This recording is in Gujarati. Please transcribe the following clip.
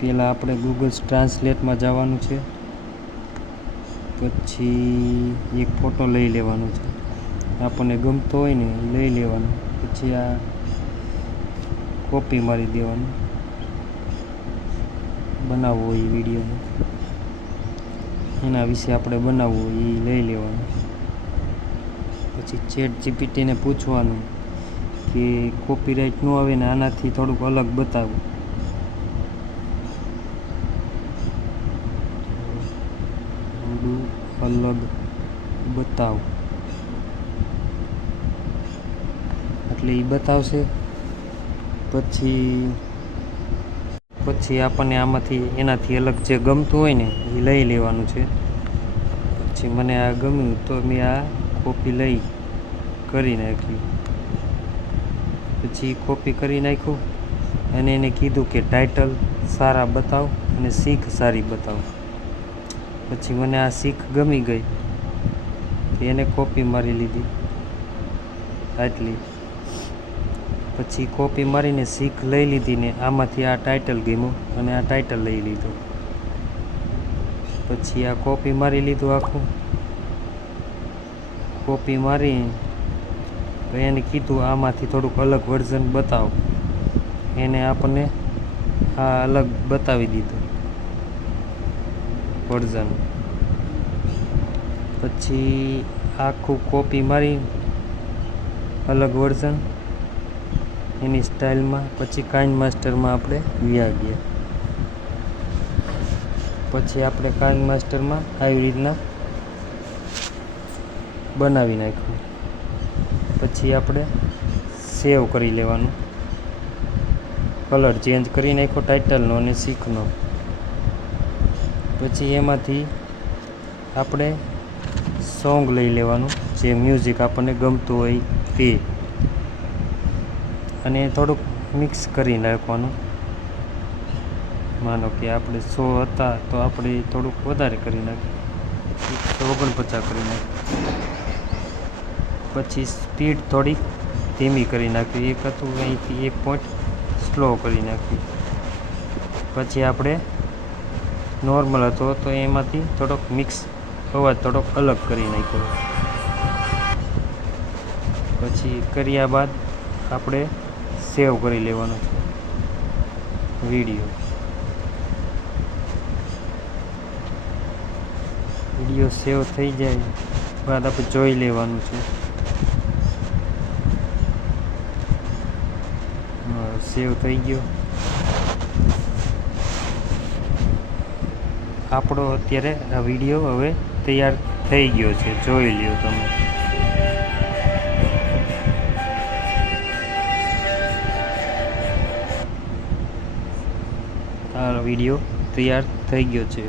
પહેલાં આપણે ગૂગલ ટ્રાન્સલેટમાં જવાનું છે, પછી એક ફોટો લઈ લેવાનો છે, આપણને ગમતો હોય ને એ લઈ લેવાનો, પછી આ કોપી મારી દેવાનું, બનાવવો હોય એ વિડીયોને એના વિશે આપણે બનાવવું હોય એ લઈ લેવાનું. પછી ChatGPTને પૂછવાનું કે કોપીરાઇટ ન આવે ને આનાથી થોડુંક અલગ બતાવું. અલગ બતાવ એટલે એ બતાવશે. પછી આપણને આમાંથી એનાથી અલગ જે ગમતું હોય ને એ લઈ લેવાનું છે. પછી મને આ ગમ્યું તો મેં આ કોપી લઈ કરી નાખ્યું. પછી કોપી કરી નાખ્યું અને એને કીધું કે ટાઇટલ સારા બતાવ અને શીખ સારી બતાવ. પછી મને આ શીખ ગમી ગઈ, એને કોપી મારી લીધી આટલી. પછી કોપી મારીને શીખ લઈ લીધી ને આમાંથી આ ટાઇટલ ગમ્યું અને આ ટાઇટલ લઈ લીધું. પછી આ કોપી મારી લીધું આખું. કોપી મારી એને કીધું આમાંથી થોડુંક અલગ વર્ઝન બતાવો, એને આપણને આ અલગ બતાવી દીધું વર્ઝન. પછી આખું કોપી મારી અલગ વર્ઝન એની સ્ટાઇલમાં. પછી કાઇનમાસ્ટરમાં આપણે વ્યા ગયા. પછી આપણે કાઇનમાસ્ટરમાં આવી રીતના બનાવી નાખ્યું. પછી આપણે સેવ કરી લેવાનું. કલર ચેન્જ કરી નાખ્યો ટાઇટલનો અને શીખનો. પછી એમાંથી આપણે સોંગ લઈ લેવાનું, જે મ્યુઝિક આપણને ગમતું હોય તે, અને થોડુંક મિક્સ કરી નાખવાનું. માનો કે આપણે 100 હતા તો આપણે થોડુંક વધારે કરી નાખીએ, 149 કરી નાખીએ. પછી સ્પીડ થોડીક ધીમી કરી નાખી, એક હતું અહીંથી 1 પોઈન્ટ સ્લો કરી નાખી. પછી આપણે નોર્મલ હતો તો એમાંથી થોડોક મિક્સ અવાજ થોડોક અલગ કરી નાખ્યો. પછી કર્યા બાદ આપણે સેવ કરી લેવાનો છે વિડીયો. વિડીયો સેવ થઈ જાય બાદ આપણે જોઈ લેવાનું છે. સેવ થઈ ગયો આપણો. અત્યારે આ વિડીયો હવે તૈયાર થઈ ગયો છે, જોઈ લ્યો તમે. આ વિડીયો તૈયાર થઈ ગયો છે.